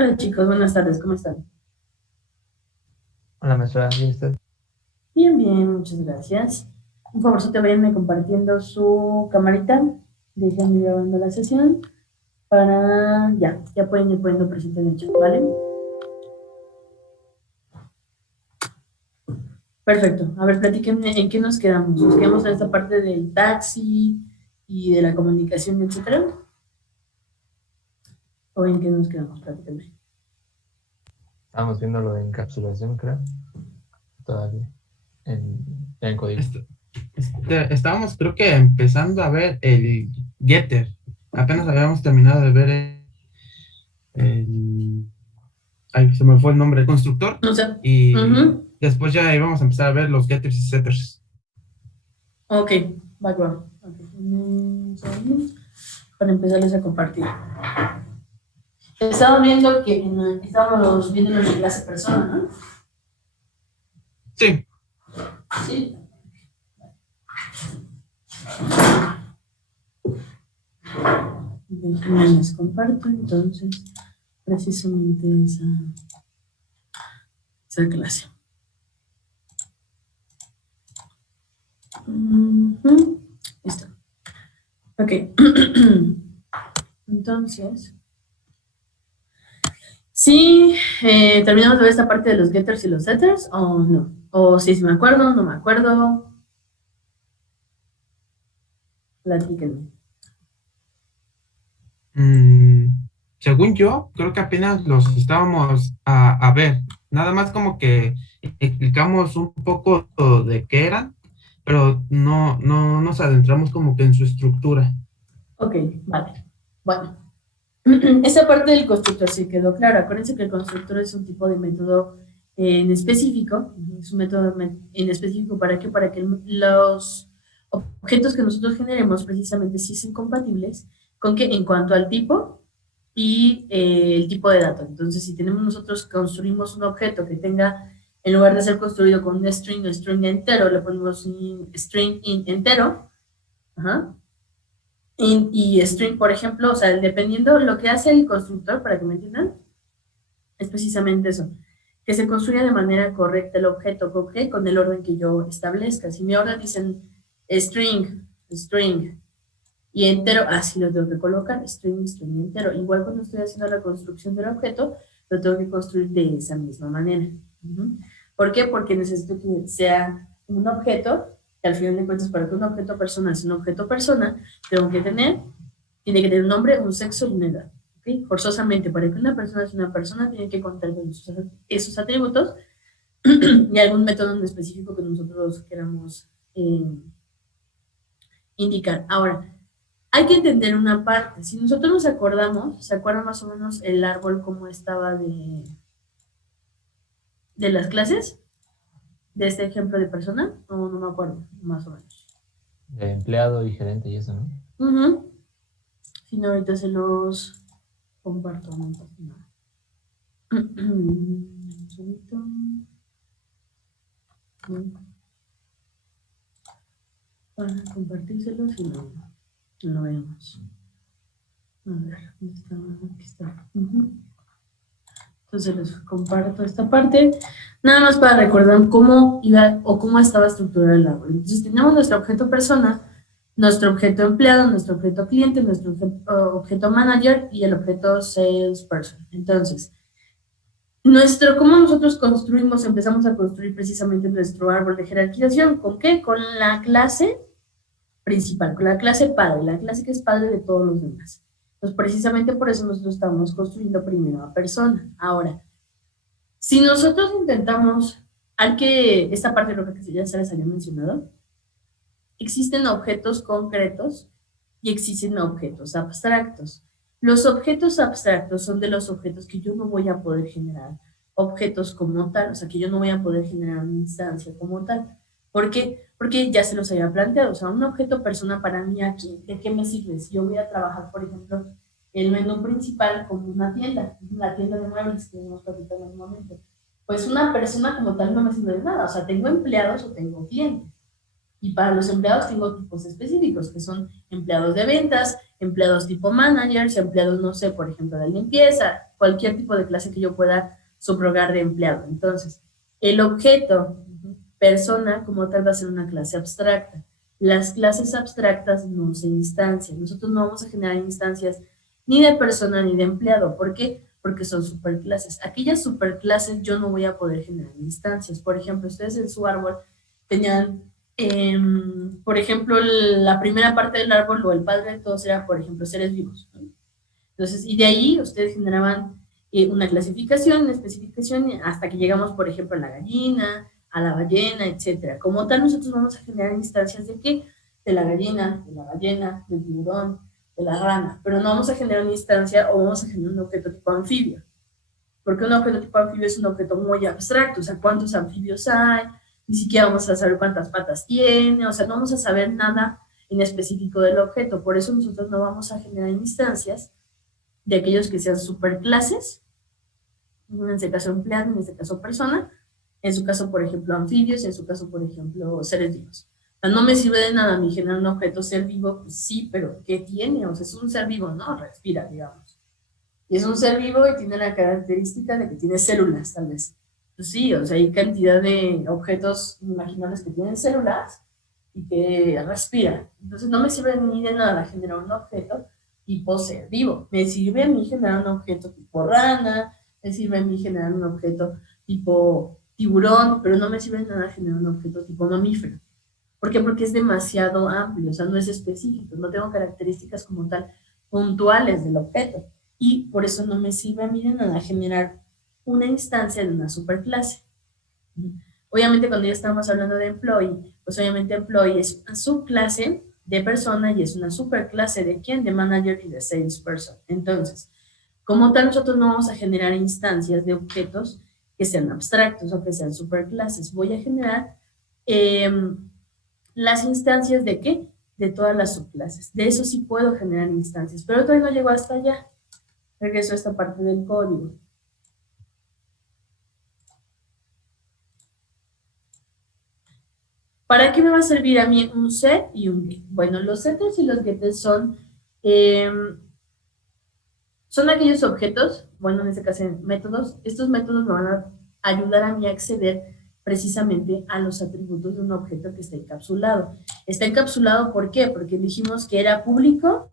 Hola chicos, buenas tardes, ¿cómo están? Hola, maestra, ¿bien usted? Bien, bien, muchas gracias. Un favorzote, vayanme compartiendo su camarita, déjenme grabando la sesión para, ya pueden ir poniendo presente en el chat, ¿vale? Perfecto, a ver, platíquenme en qué nos quedamos. Nos quedamos en esta parte del taxi y de la comunicación, etcétera. ¿O en qué nos quedamos? Platíquenme. Estábamos viendo lo de encapsulación, creo, todavía, en código. Estábamos, creo que empezando a ver el Getter. Apenas habíamos terminado de ver ay, se me fue el nombre, el constructor. O sea, Y ujú, después ya íbamos a empezar a ver los Getters y Setters. ok, va. Ok, un segundo para empezarles a compartir. Estaba viendo que estábamos viendo en la clase persona, ¿no? Sí. Sí. Déjenme les comparto entonces precisamente esa clase. Listo. Ok. Entonces, sí, terminamos de ver esta parte de los getters y los setters, o no. O sí, si me acuerdo, no me acuerdo. Platíquenme. Según yo, creo que apenas los estábamos a ver. Nada más como que explicamos un poco de qué eran, pero no nos adentramos como que en su estructura. Ok, vale. Bueno, esa parte del constructor sí quedó clara. Acuérdense que el constructor es un tipo de método en específico, es un método en específico para qué, para que los objetos que nosotros generemos precisamente sí sean compatibles con que en cuanto al tipo y el tipo de dato. Entonces, si tenemos nosotros, construimos un objeto que tenga, en lugar de ser construido con un string o string entero, le ponemos un string entero, ajá, y string, por ejemplo, o sea, dependiendo lo que hace el constructor, para que me entiendan, es precisamente eso, que se construya de manera correcta el objeto, ¿ok? Con el orden que yo establezca. Si mi orden dicen string y entero, así lo tengo que colocar, string entero. Igual cuando estoy haciendo la construcción del objeto, lo tengo que construir de esa misma manera. ¿Por qué? Porque necesito que sea un objeto, que al final de cuentas, para que un objeto persona sea un objeto persona, tengo que tener, tiene que tener un nombre, un sexo y una edad. ¿Okay? Forzosamente, para que una persona sea una persona, tiene que contar con esos atributos y algún método en específico que nosotros queramos indicar. Ahora, hay que entender una parte. Si nosotros nos acordamos, ¿se acuerdan más o menos el árbol cómo estaba de las clases? De este ejemplo de persona, no me acuerdo, más o menos. De empleado y gerente y eso, ¿no? Si no, ahorita se los comparto. No pasa nada. Un segundito. Para compartírselos y no lo vemos. A ver, ¿dónde está? Aquí está. Entonces les comparto esta parte, nada más para recordar cómo iba o cómo estaba estructurado el árbol. Entonces tenemos nuestro objeto persona, nuestro objeto empleado, nuestro objeto cliente, nuestro objeto manager y el objeto salesperson. Entonces, cómo nosotros construimos, empezamos a construir precisamente nuestro árbol de jerarquización. ¿Con qué? Con la clase principal, con la clase padre, la clase que es padre de todos los demás. Entonces, precisamente por eso nosotros estamos construyendo primero a persona. Ahora, si nosotros intentamos, al que esta parte de lo que ya se les había mencionado, existen objetos concretos y existen objetos abstractos. Los objetos abstractos son de los objetos que yo no voy a poder generar objetos como tal, o sea, que yo no voy a poder generar una instancia como tal. ¿Por qué? Porque ya se los había planteado, o sea, un objeto persona para mí aquí, ¿de qué me sirve? Si yo voy a trabajar, por ejemplo, el menú principal como una tienda, la tienda de muebles que hemos platicado en un momento, pues una persona como tal no me sirve de nada, o sea, tengo empleados o tengo clientes. Y para los empleados tengo tipos específicos, que son empleados de ventas, empleados tipo managers, empleados, no sé, por ejemplo, de limpieza, cualquier tipo de clase que yo pueda subrogar de empleado. Entonces, el objeto persona como tal va a ser una clase abstracta. Las clases abstractas no se instancian. Nosotros no vamos a generar instancias ni de persona ni de empleado. ¿Por qué? Porque son superclases. Aquellas superclases yo no voy a poder generar instancias. Por ejemplo, ustedes en su árbol tenían, por ejemplo, la primera parte del árbol o el padre de todos era, por ejemplo, seres vivos, ¿no? Entonces, y de ahí ustedes generaban una clasificación, una especificación, hasta que llegamos, por ejemplo, a la gallina, a la ballena, etcétera. Como tal, nosotros vamos a generar instancias de qué? De la gallina, de la ballena, del tiburón, de la rana, pero no vamos a generar una instancia o vamos a generar un objeto tipo anfibio, porque un objeto tipo anfibio es un objeto muy abstracto, o sea, ¿cuántos anfibios hay? Ni siquiera vamos a saber cuántas patas tiene, o sea, no vamos a saber nada en específico del objeto, por eso nosotros no vamos a generar instancias de aquellos que sean superclases, en este caso empleado, en este caso persona, en su caso, por ejemplo, anfibios, en su caso, por ejemplo, seres vivos. O sea, no me sirve de nada a mí generar un objeto ser vivo, pues sí, pero ¿qué tiene? O sea, es un ser vivo, ¿no? Respira, digamos. Y es un ser vivo y tiene la característica de que tiene células, tal vez. Pues sí, o sea, hay cantidad de objetos imaginables que tienen células y que respiran. Entonces, no me sirve ni de nada generar un objeto tipo ser vivo. Me sirve a mí generar un objeto tipo rana, me sirve a mí generar un objeto tipo tiburón, pero no me sirve nada generar un objeto tipo mamífero. ¿Por qué? Porque es demasiado amplio, o sea, no es específico, no tengo características como tal puntuales del objeto. Y por eso no me sirve a mí de nada generar una instancia de una superclase. Obviamente cuando ya estamos hablando de employee, pues obviamente employee es una subclase de persona y es una superclase de quién, de manager y de salesperson. Entonces, como tal, nosotros no vamos a generar instancias de objetos que sean abstractos o que sean superclases. Voy a generar las instancias de qué? De todas las subclases. De eso sí puedo generar instancias, pero todavía no llego hasta allá. Regreso a esta parte del código. ¿Para qué me va a servir a mí un set y un get? Bueno, los setters y los getters son aquellos objetos, bueno, en este caso métodos. Estos métodos me van a ayudar a mí a acceder precisamente a los atributos de un objeto que está encapsulado. Está encapsulado, ¿por qué? Porque dijimos que era público,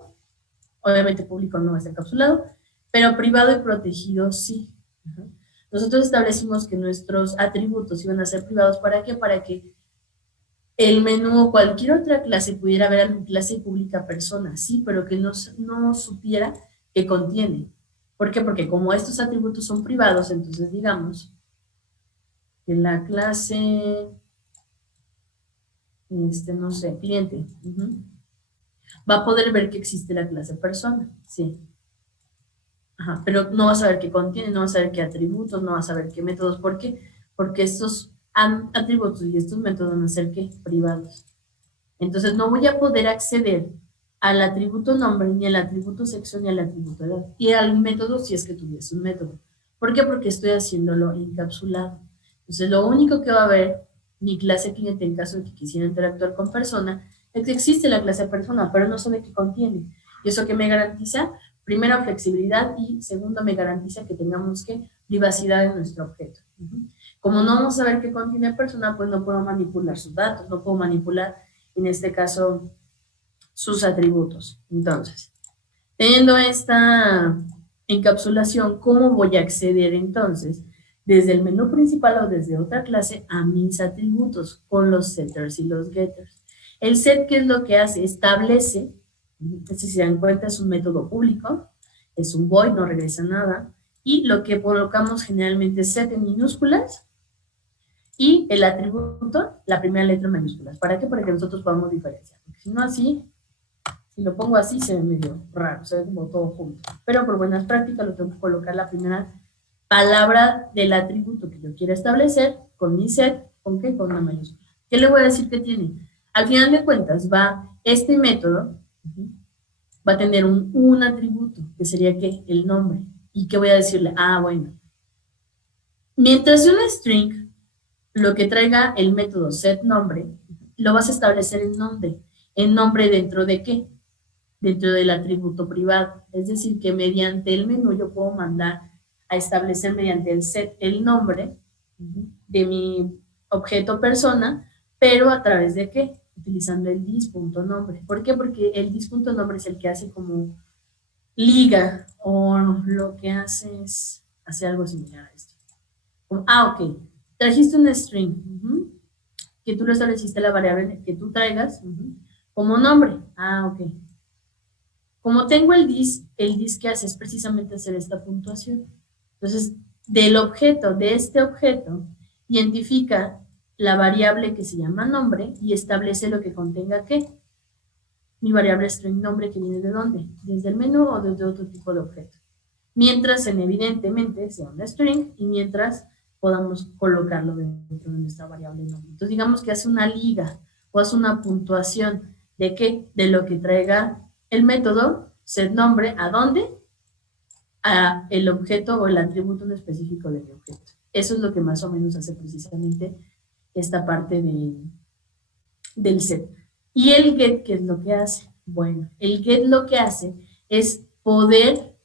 obviamente público no está encapsulado, pero privado y protegido sí. Nosotros establecimos que nuestros atributos iban a ser privados, ¿para qué? Para que el menú o cualquier otra clase pudiera ver a mi clase pública persona, sí, pero que no supiera que contiene. ¿Por qué? Porque como estos atributos son privados, entonces digamos que la clase, no sé, cliente, va a poder ver que existe la clase persona, sí. Ajá, pero no va a saber qué contiene, no va a saber qué atributos, no va a saber qué métodos. ¿Por qué? Porque estos atributos y estos métodos van a ser ¿qué? Privados. Entonces no voy a poder acceder al atributo nombre, ni al atributo sexo, ni al atributo edad. Y al método si es que tuviese un método. ¿Por qué? Porque estoy haciéndolo encapsulado. Entonces lo único que va a ver mi clase cliente en caso de que quisiera interactuar con persona es que existe la clase persona, pero no sabe qué contiene. ¿Y eso qué me garantiza? Primero, flexibilidad y segundo, me garantiza que tengamos que privacidad en nuestro objeto. Como no vamos a ver qué contiene persona, pues no puedo manipular sus datos, no puedo manipular, en este caso, sus atributos. Entonces, teniendo esta encapsulación, ¿cómo voy a acceder entonces desde el menú principal o desde otra clase a mis atributos con los setters y los getters? El set, ¿qué es lo que hace? Establece, si se dan cuenta, es un método público, es un void, no regresa nada, y lo que colocamos generalmente es set en minúsculas y el atributo, la primera letra en mayúsculas. ¿Para qué? Para que nosotros podamos diferenciar. Porque si no así, si lo pongo así se ve medio raro, se ve como todo junto. Pero por buenas prácticas lo tengo que colocar la primera palabra del atributo que yo quiera establecer con mi set, ¿con qué? Con una mayúscula. ¿Qué le voy a decir que tiene? Al final de cuentas, este método va a tener un atributo, que sería ¿qué? El nombre. ¿Y qué voy a decirle? Ah, bueno. Mientras un string, lo que traiga el método setNombre, lo vas a establecer en nombre. ¿En nombre dentro de qué? Dentro del atributo privado. Es decir, que mediante el menú yo puedo mandar a establecer mediante el set el nombre de mi objeto persona, pero a través de qué? Utilizando el dis.nombre. ¿Por qué? Porque el dis.nombre es el que hace como liga, o lo que hace es hacer algo similar a esto. Ok, trajiste un string, que tú lo estableciste la variable que tú traigas, como nombre. Ok. Como tengo el dis que hace es precisamente hacer esta puntuación. Entonces, del objeto, de este objeto, identifica la variable que se llama nombre y establece lo que contenga ¿qué? Mi variable string nombre, que viene ¿de dónde? Desde el menú o desde otro tipo de objeto. Mientras evidentemente sea un string y mientras podamos colocarlo dentro de nuestra variable nombre. Entonces digamos que hace una liga o hace una puntuación de qué, de lo que traiga el método setNombre, ¿a dónde? A el objeto o el atributo en específico de mi objeto. Eso es lo que más o menos hace precisamente esta parte del set. ¿Y el get qué es lo que hace? Bueno, el get lo que hace es poder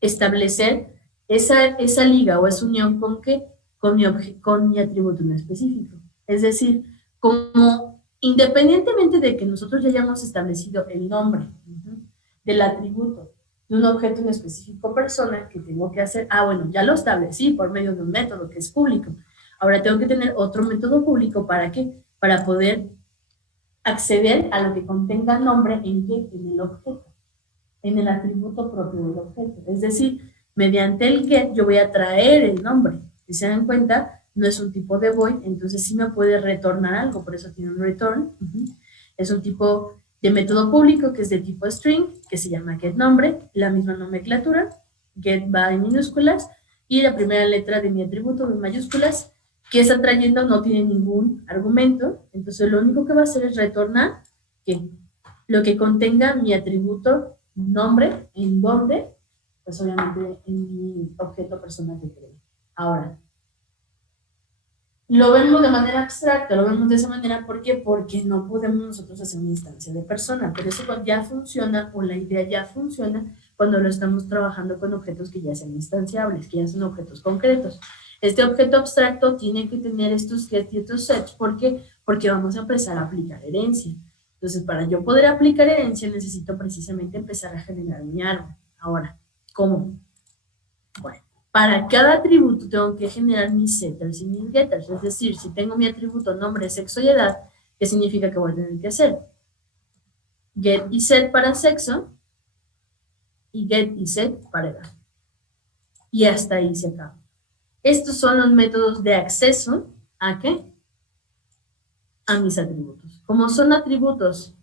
establecer esa liga o esa unión con qué? Con mi atributo en específico. Es decir, como independientemente de que nosotros ya hayamos establecido el nombre del atributo de un objeto en específico persona, que tengo que hacer, bueno, ya lo establecí por medio de un método que es público. Ahora tengo que tener otro método público, ¿para qué? Para poder acceder a lo que contenga nombre en qué? En el objeto, en el atributo propio del objeto. Es decir, mediante el get yo voy a traer el nombre. Si se dan cuenta, no es un tipo de void, entonces sí me puede retornar algo, por eso tiene un return. Es un tipo de método público que es de tipo string, que se llama getNombre, la misma nomenclatura, get va en minúsculas, y la primera letra de mi atributo en mayúsculas, que está trayendo no tiene ningún argumento, entonces lo único que va a hacer es retornar que lo que contenga mi atributo nombre, en donde, pues obviamente en mi objeto personal que cree. Ahora, lo vemos de manera abstracta, lo vemos de esa manera, ¿por qué? Porque no podemos nosotros hacer una instancia de persona, pero eso ya funciona, o la idea ya funciona, cuando lo estamos trabajando con objetos que ya sean instanciables, que ya son objetos concretos. Este objeto abstracto tiene que tener estos get y estos sets, ¿por qué? Porque vamos a empezar a aplicar herencia. Entonces, para yo poder aplicar herencia, necesito precisamente empezar a generar mi árbol. Ahora, ¿cómo? Bueno, para cada atributo tengo que generar mis setters y mis getters. Es decir, si tengo mi atributo nombre, sexo y edad, ¿qué significa que voy a tener que hacer? Get y set para sexo y get y set para edad. Y hasta ahí se acaba. Estos son los métodos de acceso ¿a qué? A mis atributos. Como son atributos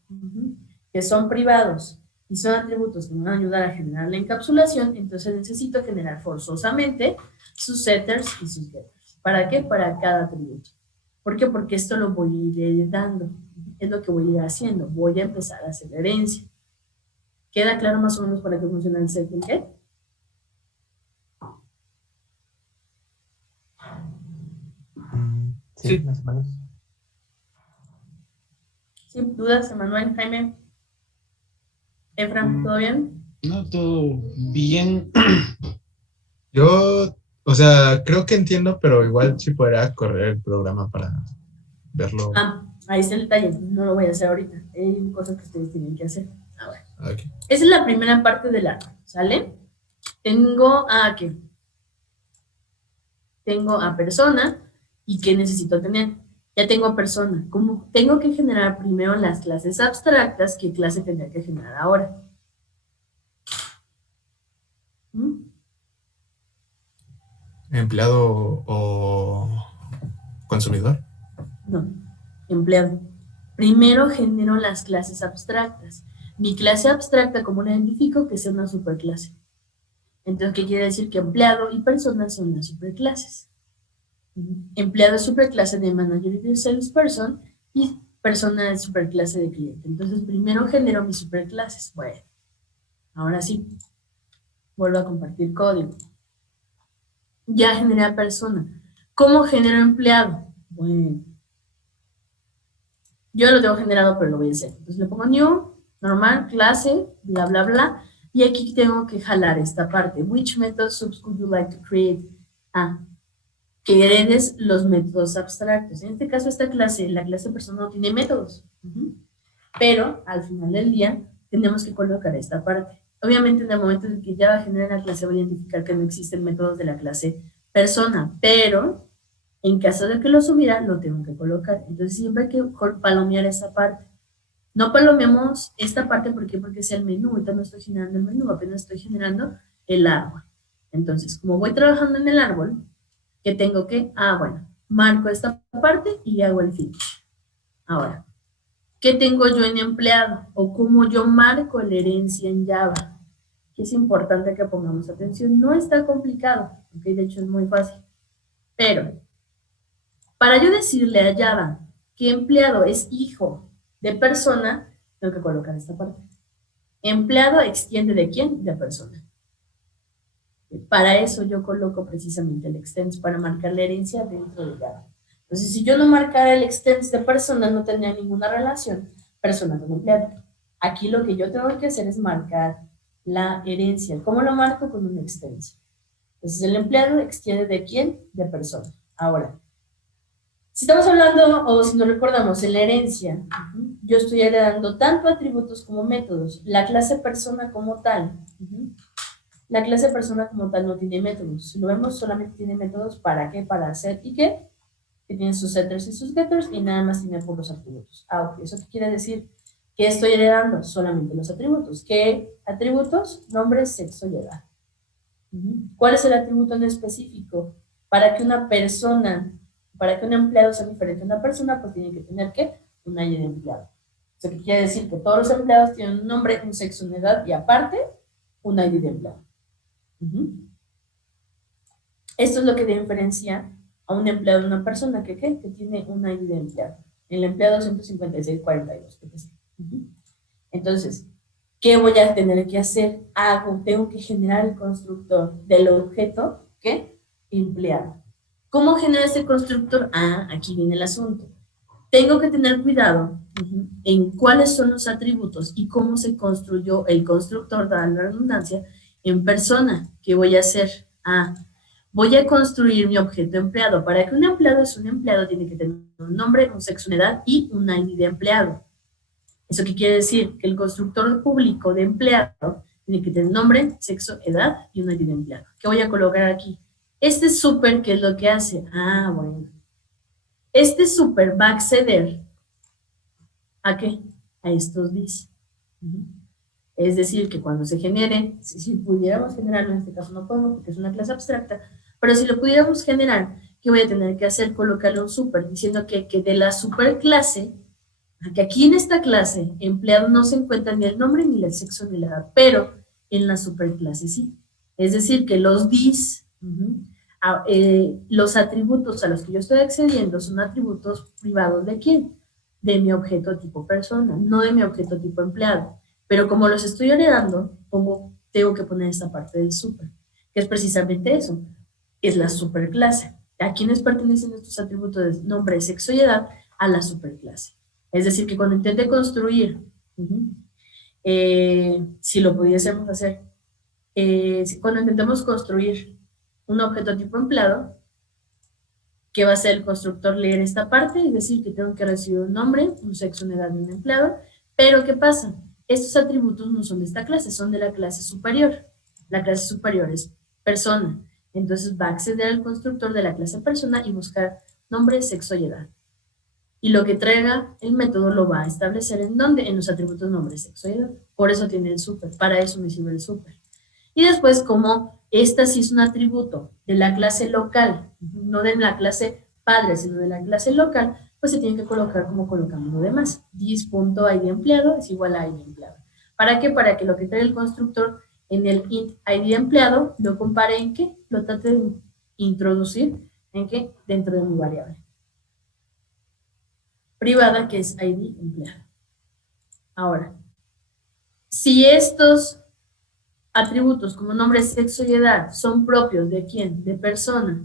que son privados y son atributos que me van a ayudar a generar la encapsulación, entonces necesito generar forzosamente sus setters y sus getters. ¿Para qué? Para cada atributo. ¿Por qué? Porque esto lo voy a ir dando. Es lo que voy a ir haciendo. Voy a empezar a hacer herencia. ¿Queda claro más o menos para qué funciona el set y el get? Sí, más o menos. ¿Sin dudas, Emanuel, Jaime? Efraín, ¿todo bien? No, todo bien. Yo, o sea, creo que entiendo, pero igual sí podría correr el programa para verlo. Ahí está el detalle. No lo voy a hacer ahorita. Hay cosas que ustedes tienen que hacer. Okay. Esa es la primera parte del árbol, ¿sale? Tengo a ¿qué? Tengo a persona. ¿Y qué necesito tener? Ya tengo a persona. Como tengo que generar primero las clases abstractas, ¿qué clase tendría que generar ahora? ¿Empleado o consumidor? No, empleado. Primero genero las clases abstractas. Mi clase abstracta, ¿cómo la identifico? Que sea una superclase. Entonces, ¿qué quiere decir? Que empleado y persona son las superclases. Empleado es superclase de manager y de salesperson y persona es superclase de cliente. Entonces, primero genero mis superclases. Bueno, ahora sí, vuelvo a compartir código. Ya generé a persona. ¿Cómo genero empleado? Bueno, Yo lo tengo generado, pero lo voy a hacer. Entonces le pongo new, normal, clase, bla, bla, bla. Y aquí tengo que jalar esta parte. Which method subs would you like to create? Que heredes los métodos abstractos. En este caso, esta clase, la clase persona no tiene métodos. Pero al final del día, tenemos que colocar esta parte. Obviamente, en el momento en que ya va a generar la clase, voy a identificar que no existen métodos de la clase persona, pero en caso de que lo subiera, lo tengo que colocar. Entonces, siempre hay que palomear esta parte. No palomeamos esta parte, ¿por qué? Porque es el menú. Ahorita no estoy generando el menú, apenas estoy generando el árbol. Entonces, como voy trabajando en el árbol, ¿qué tengo que? Bueno, marco esta parte y hago el finish. Ahora, ¿qué tengo yo en empleado? O cómo yo marco la herencia en Java. Que es importante que pongamos atención. No está complicado, ¿ok? De hecho es muy fácil. Pero, para yo decirle a Java que empleado es hijo de persona, tengo que colocar esta parte. Empleado extiende ¿de quién? De persona. Para eso yo coloco precisamente el extends, para marcar la herencia dentro de Java. Entonces, si yo no marcara el extends de persona, no tendría ninguna relación persona con empleado. Aquí lo que yo tengo que hacer es marcar la herencia. ¿Cómo lo marco? Con un extends. Entonces, el empleado extiende ¿de quién? De persona. Ahora, si estamos hablando, o si nos recordamos, en la herencia, yo estoy heredando tanto atributos como métodos. La clase persona como tal, la clase persona como tal no tiene métodos. Si lo vemos, solamente tiene métodos ¿para qué? Para hacer y qué. Que tiene sus setters y sus getters y nada más tiene por los atributos. Ok, ¿eso qué quiere decir? Que estoy heredando solamente los atributos. ¿Qué atributos? Nombre, sexo y edad. ¿Cuál es el atributo en específico? Para que una persona, para que un empleado sea diferente a una persona, pues tiene que tener ¿qué? Un ID de empleado. Eso que quiere decir que todos los empleados tienen un nombre, un sexo, una edad y aparte un ID de empleado. Esto es lo que diferencia a un empleado de una persona que tiene un ID de empleado. El empleado 15642. Entonces, ¿qué voy a tener que hacer? Tengo que generar el constructor del objeto, ¿qué? Empleado. ¿Cómo genera ese constructor? Aquí viene el asunto. Tengo que tener cuidado en cuáles son los atributos y cómo se construyó el constructor, dada la redundancia, en persona. ¿Qué voy a hacer? Voy a construir mi objeto empleado. Para que un empleado es un empleado, tiene que tener un nombre, un sexo, una edad y un ID de empleado. ¿Eso qué quiere decir? Que el constructor público de empleado tiene que tener nombre, sexo, edad y un ID de empleado. ¿Qué voy a colocar aquí? Este super, ¿qué es lo que hace? Bueno. Este super va a acceder ¿a qué? A estos dis. Es decir, que cuando se genere, si pudiéramos generarlo, en este caso no podemos porque es una clase abstracta, pero si lo pudiéramos generar, ¿qué voy a tener que hacer? Colocarle un super, diciendo que de la superclase, que aquí en esta clase, empleado no se encuentra ni el nombre, ni el sexo, ni la edad, pero en la superclase sí. Es decir, que los dis, los atributos a los que yo estoy accediendo son atributos privados ¿de quién? De mi objeto tipo persona, no de mi objeto tipo empleado. Pero como los estoy heredando, tengo que poner esta parte del super, que es precisamente eso, es la superclase. ¿A quiénes pertenecen estos atributos de nombre, sexo y edad? A la superclase. Es decir, que cuando intente construir, si lo pudiésemos hacer, cuando intentemos construir un objeto tipo empleado, ¿qué va a hacer el constructor? Leer esta parte, es decir, que tengo que recibir un nombre, un sexo, una edad y un empleado. Pero, ¿qué pasa? Estos atributos no son de esta clase, son de la clase superior. La clase superior es persona. Entonces va a acceder al constructor de la clase persona y buscar nombre, sexo y edad. Y lo que traiga el método lo va a establecer ¿en dónde? En los atributos nombre, sexo y edad. Por eso tiene el super, para eso me sirve el super. Y después, como esta sí es un atributo de la clase local, no de la clase padre, sino de la clase local, pues se tiene que colocar como colocamos lo demás. Dis.id empleado es igual a id empleado. ¿Para qué? Para que lo que trae el constructor en el int id empleado lo compare en qué, lo trate de introducir en qué, dentro de mi variable privada, que es id empleado. Ahora, si estos atributos como nombre, sexo y edad son propios ¿de quién? De persona.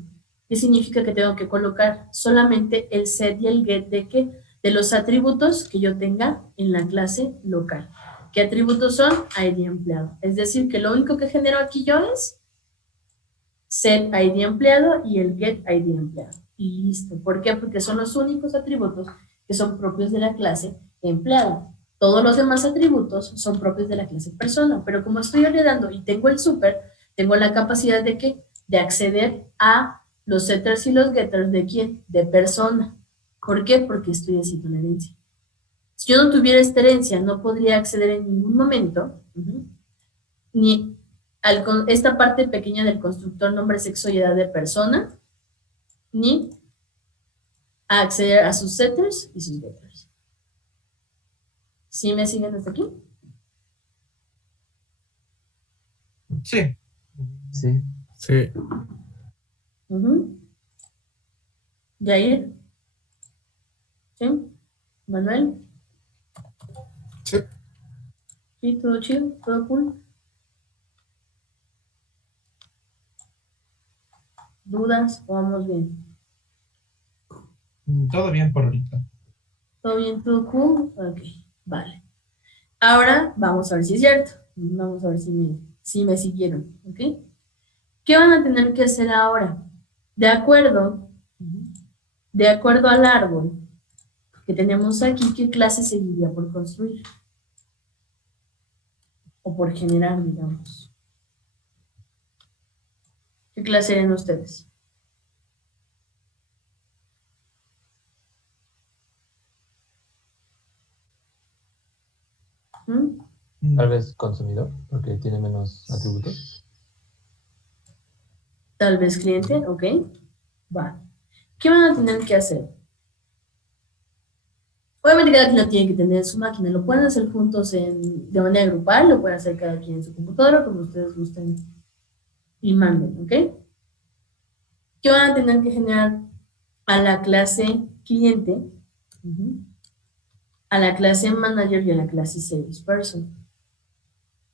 ¿Qué significa que tengo que colocar? Solamente el set y el get ¿de qué? de los atributos que yo tenga en la clase local. ¿Qué atributos son? ID empleado. Es decir, que lo único que genero aquí yo es set ID empleado y el get ID empleado. Y listo. ¿Por qué? Porque son los únicos atributos que son propios de la clase empleado. Todos los demás atributos son propios de la clase persona. Pero como estoy heredando y tengo el super, tengo la capacidad de ¿qué? De acceder a los setters y los getters ¿de quién? De persona. ¿Por qué? Porque estoy haciendo la herencia. Si yo no tuviera esta herencia, no podría acceder en ningún momento ni a esta parte pequeña del constructor nombre, sexo y edad de persona, ni a acceder a sus setters y sus getters. ¿Sí me siguen hasta aquí? Sí. Sí. Sí. Yair. ¿Sí? Manuel. Sí. ¿Sí? ¿Todo chido? ¿Todo cool? ¿Dudas? ¿O vamos bien? Todo bien por ahorita. ¿Todo bien? ¿Todo cool? Ok, vale. Ahora vamos a ver si es cierto. Vamos a ver si me siguieron, ¿ok? ¿Qué van a tener que hacer ahora? De acuerdo al árbol que tenemos aquí, ¿qué clase seguiría por construir? O por generar, digamos. ¿Qué clase eran ustedes? Tal vez consumidor, porque tiene menos atributos. Tal vez cliente, ok. Va. ¿Qué van a tener que hacer? Obviamente cada quien lo tiene que tener en su máquina. Lo pueden hacer juntos de manera grupal, lo pueden hacer cada quien en su computadora, como ustedes gusten y manden, ¿ok? ¿Qué van a tener que generar a la clase cliente, a la clase manager y a la clase salesperson?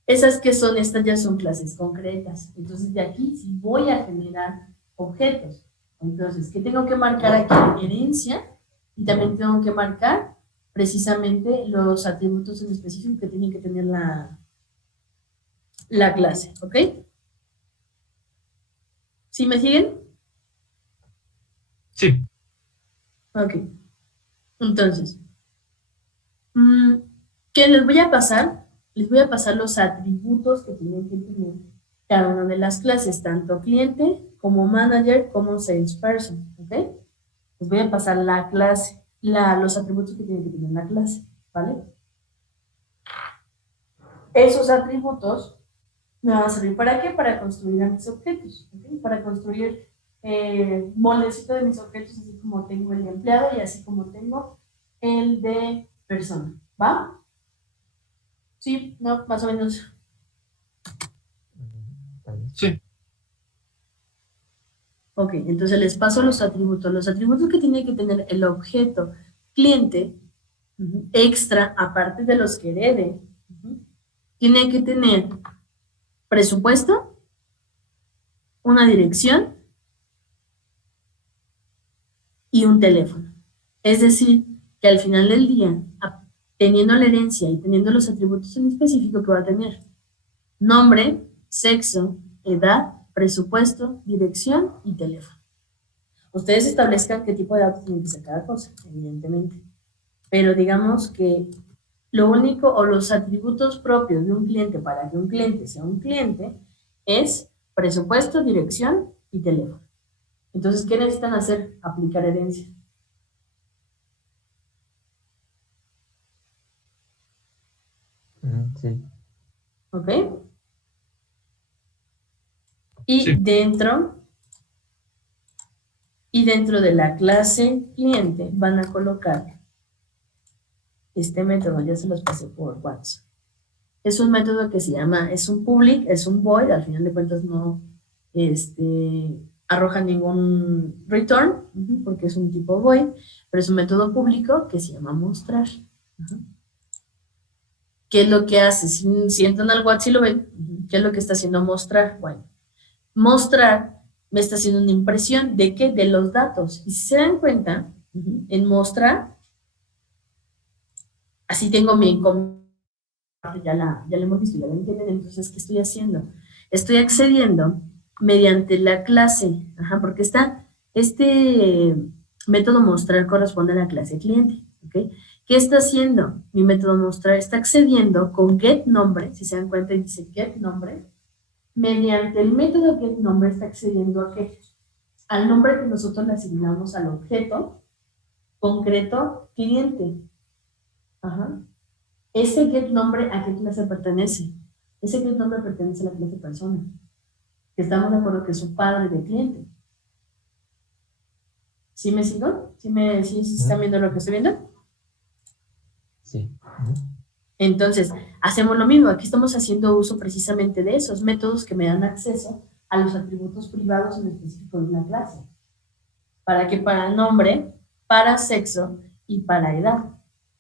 Esas que son, estas ya son clases concretas. Entonces de aquí sí voy a generar objetos. Entonces, ¿qué tengo que marcar aquí? Herencia. Y también tengo que marcar precisamente los atributos en específico que tiene que tener la clase. ¿Ok? ¿Sí me siguen? Sí. Ok. Entonces, ¿qué les voy a pasar? Les voy a pasar los atributos que tienen que tener cada una de las clases, tanto cliente como manager como salesperson. ¿Ok? Les voy a pasar la clase, los atributos que tiene que tener la clase. ¿Vale? Esos atributos me van a servir ¿para qué? Para construir a mis objetos. ¿Okay? Para construir moldecito de mis objetos, así como tengo el de empleado y así como tengo el de persona. ¿Va? Sí, no, más o menos. Sí. Ok, entonces les paso los atributos. Los atributos que tiene que tener el objeto cliente, extra, aparte de los que herede, tiene que tener presupuesto, una dirección y un teléfono. Es decir, que al final del día, teniendo la herencia y teniendo los atributos en específico que va a tener, nombre, sexo, edad, presupuesto, dirección y teléfono. Ustedes establezcan qué tipo de datos tienen que ser cada cosa, evidentemente. Pero digamos que lo único o los atributos propios de un cliente para que un cliente sea un cliente es presupuesto, dirección y teléfono. Entonces, ¿qué necesitan hacer? Aplicar herencia. Sí. ¿Ok? Y Sí. dentro de la clase cliente van a colocar este método, ya se los pasé por WhatsApp. Es un método que se llama, es un public, es un void, al final de cuentas no arroja ningún return, porque es un tipo void, pero es un método público que se llama mostrar. ¿Qué es lo que hace? Si entran al WhatsApp y lo ven, ¿qué es lo que está haciendo mostrar? Bueno, mostrar me está haciendo una impresión de qué, de los datos. Y si se dan cuenta, en mostrar Así tengo mi ya la hemos visto, ya la entienden. Entonces, ¿qué estoy haciendo? Estoy accediendo mediante la clase, ajá, porque este método mostrar corresponde a la clase cliente, ¿ok? ¿Qué está haciendo mi método mostrar? Está accediendo con get nombre, si se dan cuenta dice get nombre, mediante el método get nombre está accediendo a qué? Al nombre que nosotros le asignamos al objeto concreto cliente. Ajá. Ese get nombre, ¿a qué clase pertenece? Ese get nombre pertenece a la clase persona. Que estamos de acuerdo que es un padre de cliente. ¿Sí me sigo? ¿Sí están viendo lo que estoy viendo? Sí. Entonces, hacemos lo mismo. Aquí estamos haciendo uso precisamente de esos métodos que me dan acceso a los atributos privados en específico de una clase. ¿Para qué? Para nombre, para sexo y para edad.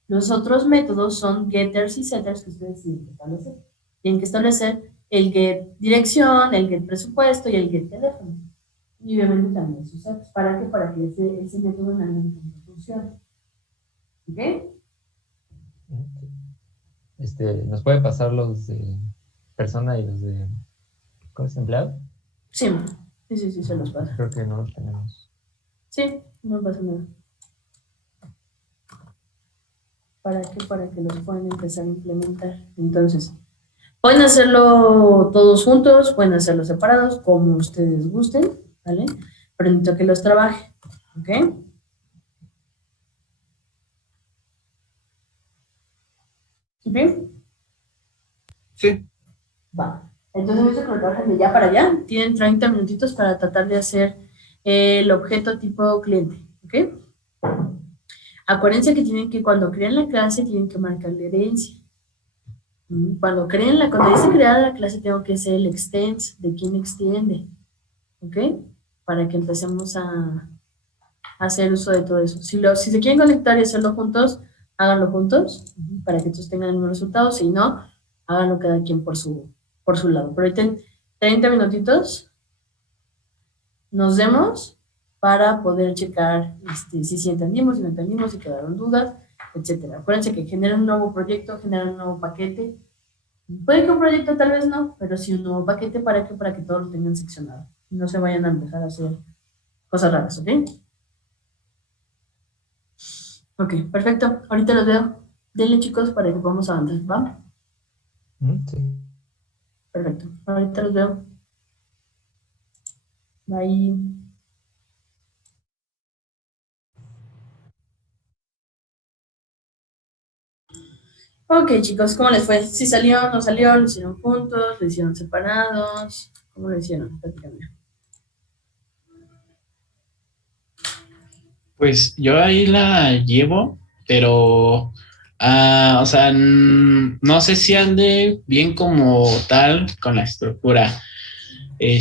Los otros métodos son getters y setters que ustedes tienen que establecer. Tienen que establecer el get dirección, el get presupuesto y el get teléfono. Y obviamente también sus setters. ¿Para qué? Para que ese método en algún punto funcione. ¿Ok? ¿Nos puede pasar los de persona y los de ¿cómo es? Empleado? Sí, sí, se los pasa. Creo que no los tenemos. Sí, no pasa nada. ¿Para qué? Para que los puedan empezar a implementar. Entonces, pueden hacerlo todos juntos, pueden hacerlo separados, como ustedes gusten, ¿vale? Pero necesito que los trabaje, ¿ok? ¿Sí bien? Sí. Va. Entonces, necesito que lo trabajen de ya para allá. Tienen 30 minutitos para tratar de hacer el objeto tipo cliente, ¿ok? Acuérdense que tienen que, cuando crean la clase, tienen que marcar la herencia. Cuando dice crear la clase, tengo que hacer el extends, de quién extiende, ¿ok? Para que empecemos a hacer uso de todo eso. Si se quieren conectar y hacerlo juntos, háganlo juntos, para que todos tengan el mismo resultado. Si no, háganlo cada quien por su lado. Pero ahorita en 30 minutitos nos vemos para poder checar si entendimos, si no entendimos, si quedaron dudas, etcétera. Acuérdense que generan un nuevo proyecto, generan un nuevo paquete. Puede que un proyecto tal vez no, pero sí un nuevo paquete para que todos lo tengan seccionado. No se vayan a empezar a hacer cosas raras, ¿ok? Ok, perfecto. Ahorita los veo. Denle, chicos, para que podamos avanzar, ¿va? Sí. Perfecto. Ahorita los veo. Bye. Ok, chicos, ¿cómo les fue? ¿Sí salió, no salió? ¿Lo hicieron juntos? ¿Lo hicieron separados? ¿Cómo lo hicieron? Platícame. Pues yo ahí la llevo, pero, o sea, no sé si ande bien como tal con la estructura. Y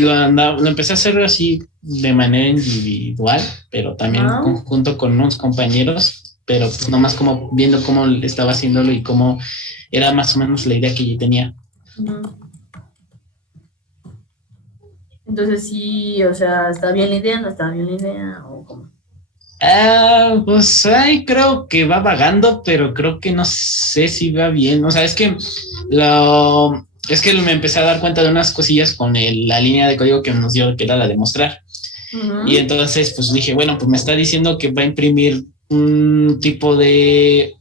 lo empecé a hacer así de manera individual, pero también Ajá. junto con unos compañeros, pero pues nomás como viendo cómo estaba haciéndolo y cómo era más o menos la idea que yo tenía. Ujú. Entonces sí, o sea, ¿está bien la idea? ¿No está bien la idea? ¿O cómo? Pues ahí creo que va vagando, pero creo que no sé si va bien. O sea, es que me empecé a dar cuenta de unas cosillas con la línea de código que nos dio, que era la de mostrar. Y Ujú. entonces, pues dije, bueno, pues me está diciendo que va a imprimir un tipo de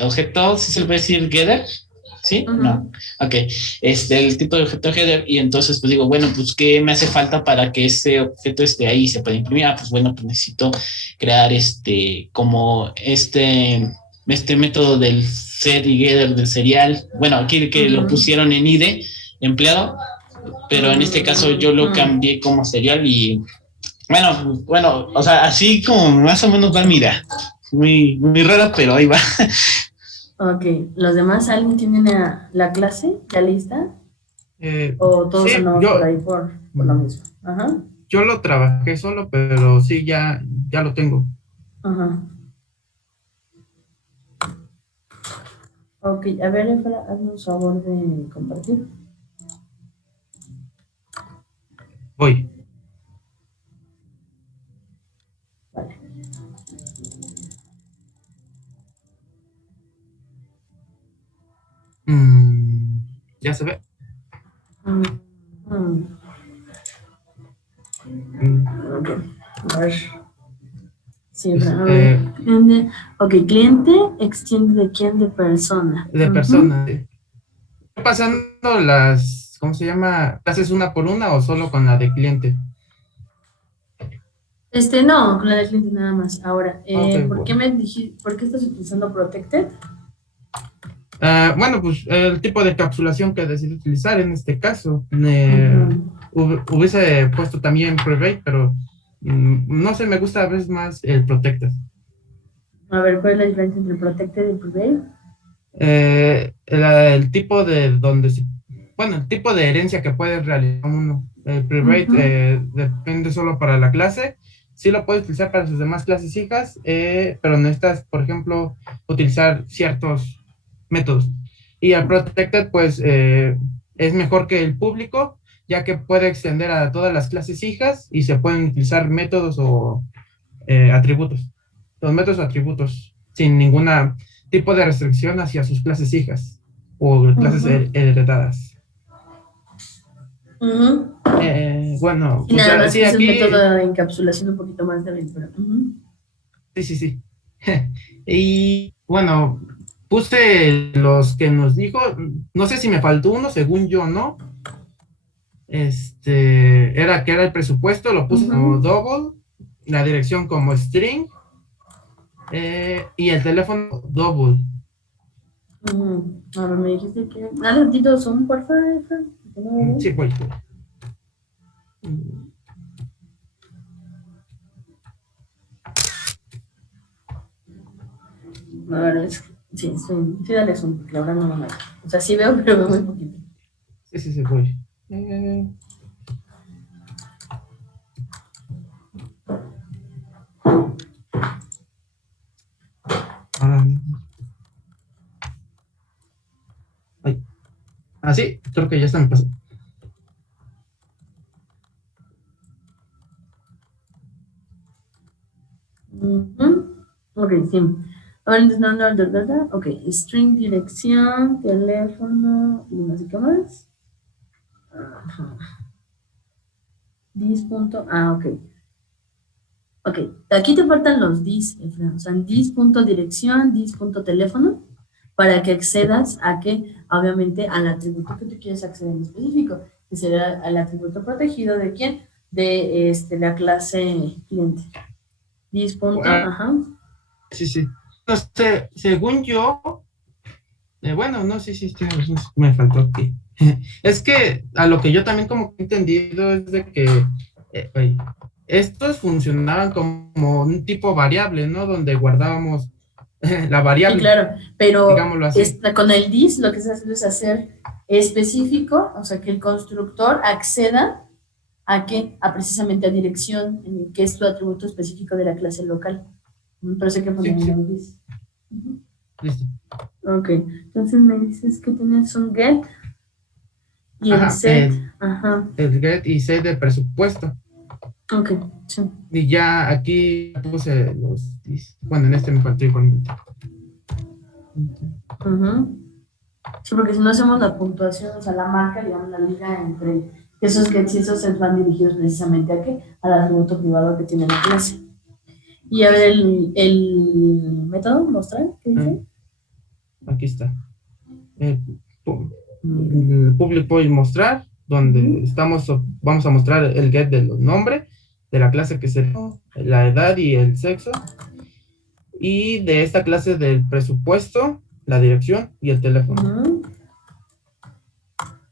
objeto, si se le puede decir getter, ¿sí? No, Ujú. ok, el tipo de objeto header, y entonces pues digo, bueno, pues ¿qué me hace falta para que ese objeto esté ahí y se pueda imprimir? Pues bueno, pues necesito crear como este método del set y getter del serial, bueno, aquí que lo Ujú. pusieron en IDE, empleado, pero en este caso yo lo Ujú. cambié como serial y bueno, o sea, así como más o menos va mi idea. Muy, muy rara, pero ahí va. Ok, ¿los demás alguien tiene la clase ya lista? ¿O todos Sí, andamos por ahí por lo mismo? Ajá, yo lo trabajé solo, pero sí, ya lo tengo. ajá. Ok, a ver, Efra, hazme un favor de compartir. Voy. Vale. ¿Ya se ve? Mm, mm, ok. A ver. Sí, Pues, a ver. Cliente. Ok, cliente extiende de quién, de persona. de Ujú. persona. ¿Estoy pasando las, ¿cómo se llama? ¿Clases una por una o solo con la de cliente? No, con la de cliente nada más. Ahora, Ok, ¿por qué bueno. me dijiste, por qué estás utilizando Protected? Bueno, pues el tipo de encapsulación que decidí utilizar en este caso. Ujú. Hubiese puesto también Private, pero no sé, me gusta a veces más el Protected. A ver, ¿cuál es la diferencia entre Protected y Private? El tipo de donde bueno, el tipo de herencia que puede realizar uno. El private Ujú, depende solo para la clase. Sí lo puedes utilizar para sus demás clases hijas, pero necesitas, por ejemplo, utilizar ciertos métodos. Y el protected, pues, es mejor que el público, ya que puede extender a todas las clases hijas y se pueden utilizar métodos o atributos. Los métodos o atributos sin ninguna tipo de restricción hacia sus clases hijas o clases ujú, heredadas. ujú. Bueno, Y pues nada más sí, que es el método aquí, de encapsulación un poquito más débil, pero. Ujú. sí, sí, sí. Y bueno, puse los que nos dijo, no sé si me faltó uno, según yo, ¿no? Era que era el presupuesto, lo puse como Ujú, double, la dirección como string, y el teléfono double. ujú. A ver, me dijiste que. Dale tantito zoom, por favor. Efra, que no veo Sí, bien. voy. A ver, sí, sí, dale zoom, porque ahora no lo veo. O sea, sí veo, pero veo muy poquito. Sí, sí, sí, voy. Eh, ahora, ay. Ah, sí, creo que ya está, me pasó. Ujú. Ok, sí. Ahora entonces, ok, string, dirección, teléfono, y no sé qué más. Ajá. Dis punto, ok. Ok, aquí te faltan los dis, Efra, o sea, dis punto dirección, dis punto teléfono, para que accedas a que, obviamente, al atributo que tú quieres acceder en específico, que será al atributo protegido de quién, de la clase cliente. Dis punto, Ah, ajá. sí, sí. No sé, según yo, bueno, no, sí, sí, tienes razón, me faltó aquí. Es que a lo que yo también como que he entendido es de que oye, estos funcionaban como un tipo variable, ¿no? Donde guardábamos la Sí, variable, claro, pero digámoslo así. con el dis lo que se hace es hacer específico, o sea, que el constructor acceda a qué, a precisamente a dirección, que es tu atributo específico de la clase local. Por eso hay que Sí, poner sí, un dis. Ujú. listo. Ok, entonces me dices que tienes un get y el Ajá, set. Ajá, el get y set de presupuesto. ok, sí. Y ya aquí puse bueno, en este me faltó igualmente. Ujú. Sí, porque si no hacemos la puntuación, o sea, la marca, digamos, la liga entre esos gets y esos sets van dirigidos precisamente a qué, al atributo privado que tiene la clase. Y a Sí, ver sí. el método, mostrar, ¿qué Ah, dice? aquí está. Eh, el público y mostrar, donde Ujú, vamos a mostrar el get de los nombres, de la clase que sería la edad y el sexo, y de esta clase del presupuesto, la dirección y el teléfono. ujú.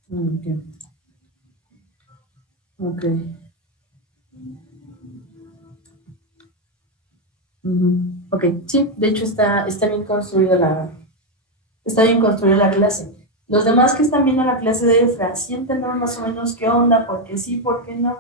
Ok, ok. Ujú. Ok, sí, de hecho está bien construida la clase. Los demás que están viendo la clase de Efra, sí entendemos más o menos qué onda, por qué sí, por qué no.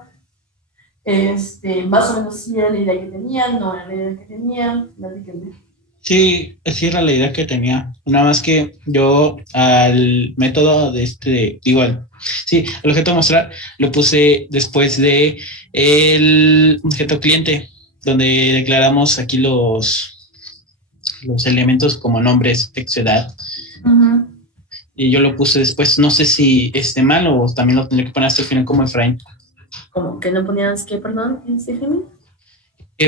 Más o menos sí era la idea que tenían, no era la idea que tenían. Platíquenme. Sí, esa era la idea que tenía. Nada más que yo al método de sí, al objeto mostrar lo puse después de el objeto cliente, donde declaramos aquí los elementos como nombres, sexo, edad. Ujú. y yo lo puse después. No sé si esté mal o también lo tendré que poner hasta el final como Efraín. ¿Cómo? ¿Que no ponías qué, perdón? Jaime?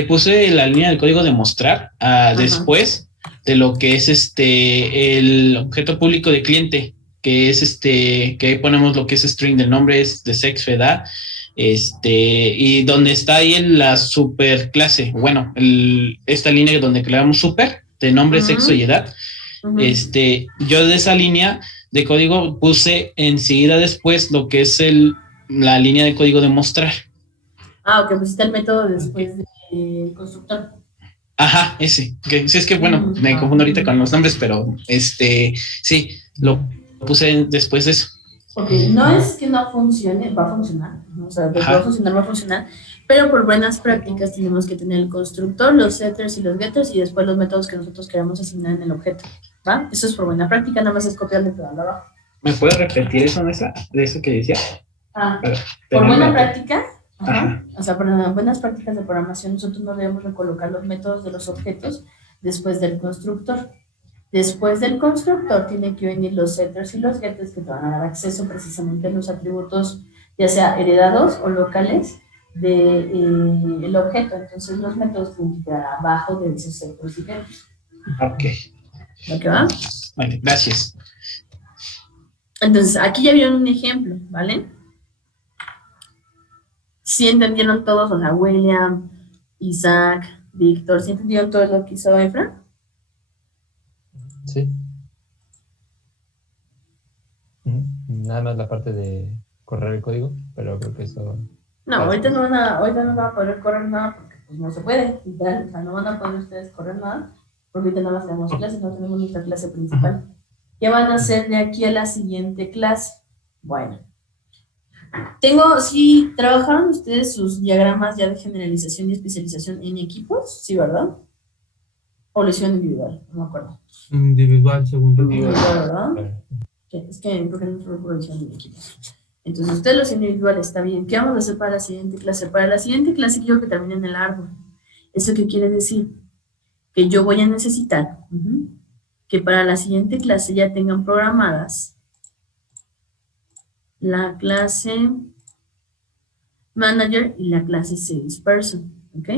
Puse la línea del código de mostrar después de lo que es el objeto público de cliente, que es que ahí ponemos lo que es string del nombre, es de sexo, edad, y donde está ahí en la superclase, bueno, esta línea donde creamos super, de nombre, sexo y edad, yo de esa línea de código puse enseguida después lo que es la línea de código de mostrar. Ah, ok, pues está el método después del constructor. Ajá, ese. Que, sí, es que bueno, me confundo ahorita con los nombres, pero sí, lo puse después de eso. Ok, no es que no funcione, va a funcionar, ¿no? O sea, va a funcionar, pero por buenas prácticas tenemos que tener el constructor, los setters y los getters y después los métodos que nosotros queramos asignar en el objeto, ¿va? Eso es por buena práctica, nada más es copiarle todo abajo. ¿Me puedes repetir eso, Nessa? De eso que decía. Por buena práctica, o sea, para buenas prácticas de programación, nosotros no debemos recolocar los métodos de los objetos después del constructor. Después del constructor tienen que venir los setters y los getters que te van a dar acceso precisamente a los atributos, ya sea heredados o locales del objeto. Entonces los métodos tienen que quedar abajo de esos setters y getters. Ok. ¿Ok va? Vale, gracias. Entonces aquí ya vieron un ejemplo, ¿vale? ¿Sí entendieron todos? O sea, William, Isaac, Víctor, ¿sí entendieron todo lo que hizo Efra? Sí. Nada más la parte de correr el código, pero creo que eso... No, ahorita no van a poder correr nada porque pues, no se puede, literal. O sea, no van a poder ustedes correr nada porque ahorita nada más tenemos clase, no tenemos nuestra clase principal. ¿Qué van a hacer de aquí a la siguiente clase? Bueno, sí, ¿trabajaron ustedes sus diagramas ya de generalización y especialización en equipos? Sí, ¿verdad? ¿O lo hicieron individual? No me acuerdo. Individual, segundo. Individual, ¿verdad? Es que creo que no lo hicieron en equipos. Entonces, ustedes los individuales, está bien. ¿Qué vamos a hacer para la siguiente clase? Para la siguiente clase quiero que terminen el árbol. ¿Eso qué quiere decir? Que yo voy a necesitar que para la siguiente clase ya tengan programadas la clase manager y la clase salesperson, ¿ok?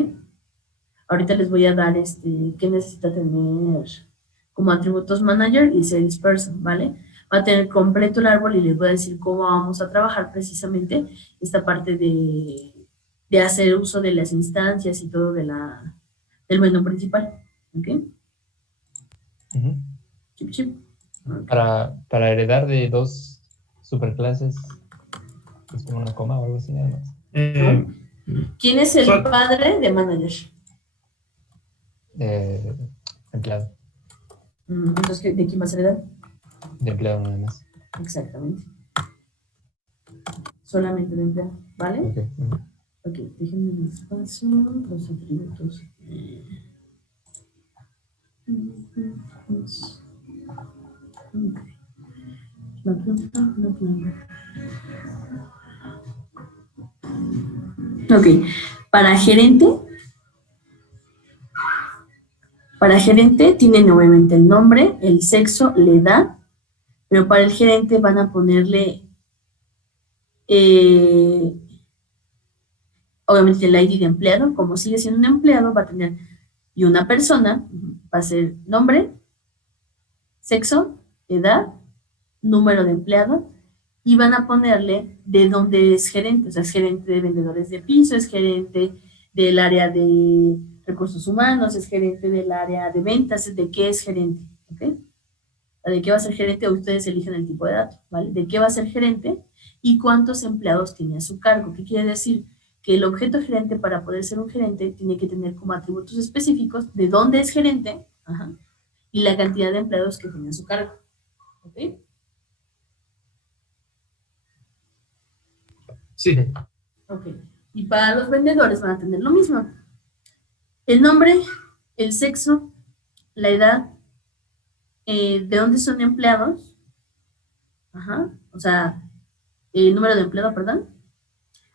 Ahorita les voy a dar qué necesita tener como atributos manager y salesperson, ¿vale? Va a tener completo el árbol y les voy a decir cómo vamos a trabajar precisamente esta parte de hacer uso de las instancias y todo del menú principal, ¿ok? Chip, chip. Okay. Para heredar de dos superclases, es como una coma o algo así, nada más. ¿Quién es el padre de manager? Empleado. Entonces, ¿de quién va a ser heredar? De empleado nada más. Exactamente. Solamente de empleado, ¿vale? Ok, déjenme un espacio, los atributos. Ok, para gerente tienen obviamente el nombre, el sexo, la edad, pero para el gerente van a ponerle obviamente el ID de empleado, como sigue siendo un empleado, va a tener, y una persona, va a ser nombre, sexo, edad, número de empleado, y van a ponerle de dónde es gerente, o sea, es gerente de vendedores de piso, es gerente del área de recursos humanos, es gerente del área de ventas, ¿de qué es gerente? ¿Ok? ¿De qué va a ser gerente? Ustedes eligen el tipo de dato, ¿vale? ¿De qué va a ser gerente? Y cuántos empleados tiene a su cargo. ¿Qué quiere decir? Que el objeto gerente, para poder ser un gerente, tiene que tener como atributos específicos de dónde es gerente y la cantidad de empleados que tiene a su cargo. ¿Ok? Sí. Ok. Y para los vendedores van a tener lo mismo. El nombre, el sexo, la edad, de dónde son empleados, o sea, el número de empleado, perdón,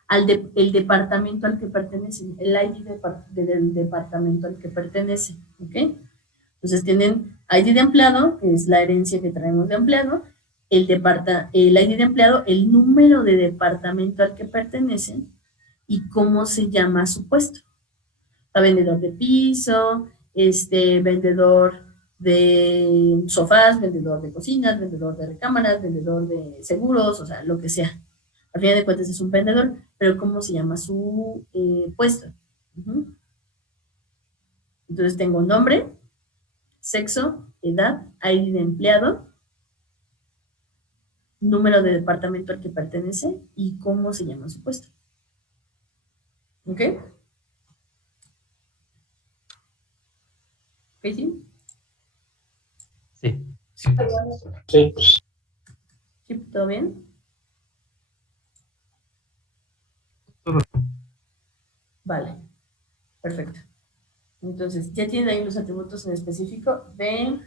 el departamento al que pertenecen, el ID del departamento al que pertenece, ¿ok? Entonces tienen ID de empleado, que es la herencia que traemos de empleado, el ID de empleado, el número de departamento al que pertenecen y cómo se llama su puesto. Vendedor de piso, vendedor de sofás, vendedor de cocinas, vendedor de recámaras, vendedor de seguros, o sea, lo que sea. Al final de cuentas es un vendedor, pero ¿cómo se llama su puesto? Entonces tengo nombre, sexo, edad, ID de empleado, número de departamento al que pertenece y cómo se llama su puesto. ¿Ok? ¿Ok, sí? Sí. Sí. Sí. ¿Sí? ¿Todo bien? Todo. Vale, perfecto. Entonces, ya tienen ahí los atributos en específico de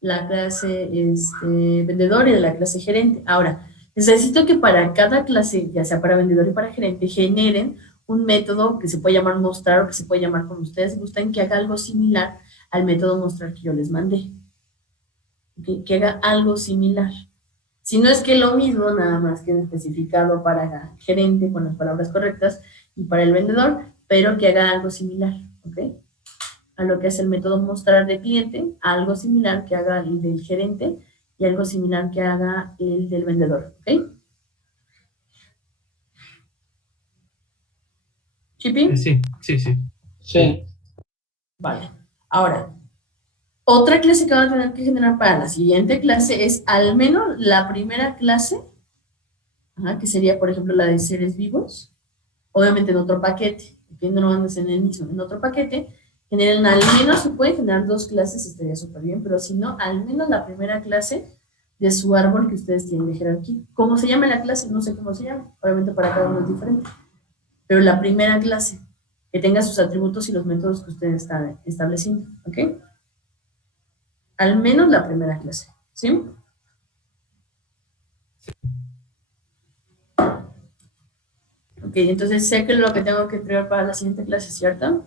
la clase vendedor y de la clase gerente. Ahora, necesito que para cada clase, ya sea para vendedor y para gerente, generen un método que se puede llamar mostrar o que se puede llamar como ustedes gustan, que haga algo similar al método mostrar que yo les mandé. ¿Okay? Que haga algo similar. Si no es que lo mismo, nada más que especificado para gerente con las palabras correctas y para el vendedor, pero que haga algo similar, ¿ok? A lo que es el método mostrar de cliente, algo similar que haga el del gerente y algo similar que haga el del vendedor, ¿ok? ¿Chipi? Sí, sí, sí. Sí. Vale. Ahora, otra clase que van a tener que generar para la siguiente clase es al menos la primera clase, que sería, por ejemplo, la de seres vivos, obviamente en otro paquete, que no lo van a hacer en el mismo, en otro paquete, generen al menos, se puede generar 2 clases, estaría súper bien, pero si no, al menos la primera clase de su árbol que ustedes tienen de jerarquía. ¿Cómo se llama la clase? No sé cómo se llama, obviamente para cada uno es diferente, pero la primera clase, que tenga sus atributos y los métodos que ustedes están estableciendo, ¿ok? Al menos la primera clase, ¿sí? Ok, entonces sé que lo que tengo que entregar para la siguiente clase, ¿cierto?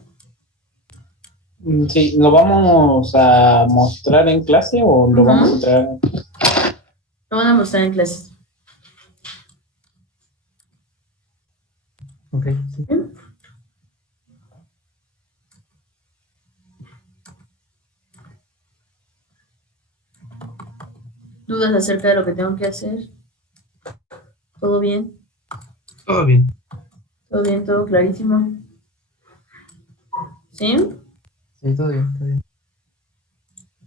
Sí, ¿lo vamos a mostrar en clase o lo vamos a traer? Lo van a mostrar en clases. Ok, sí. ¿Sí? ¿Dudas acerca de lo que tengo que hacer? ¿Todo bien? Todo bien. ¿Todo bien? ¿Todo clarísimo? ¿Sí? Sí, todo bien, todo bien.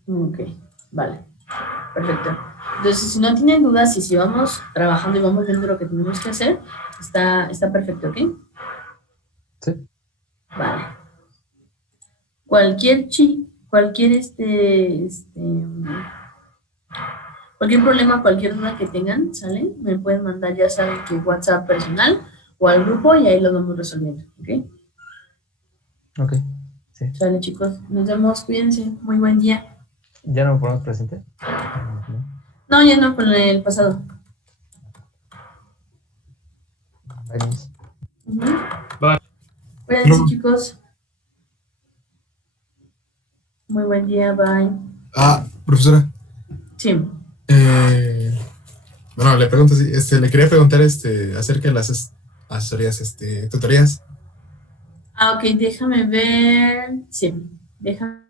Ok, vale. Perfecto. Entonces, si no tienen dudas y si vamos trabajando y vamos viendo lo que tenemos que hacer, está perfecto, ¿ok? Sí. Vale. Cualquier cualquier problema, cualquier duda que tengan, ¿sale? Me pueden mandar, ya saben, que WhatsApp personal o al grupo y ahí lo vamos resolviendo, ¿ok? Ok, sí. Sale, chicos. Nos vemos, cuídense. Muy buen día. ¿Ya no me ponemos presente? No, ya no, con el pasado. Vamos. Ujú. Bye. Cuídense, No. chicos. Muy buen día, bye. Profesora. Sí. Bueno, le pregunto, le quería preguntar acerca de las asesorías, tutorías. Ok, déjame ver. Sí, déjame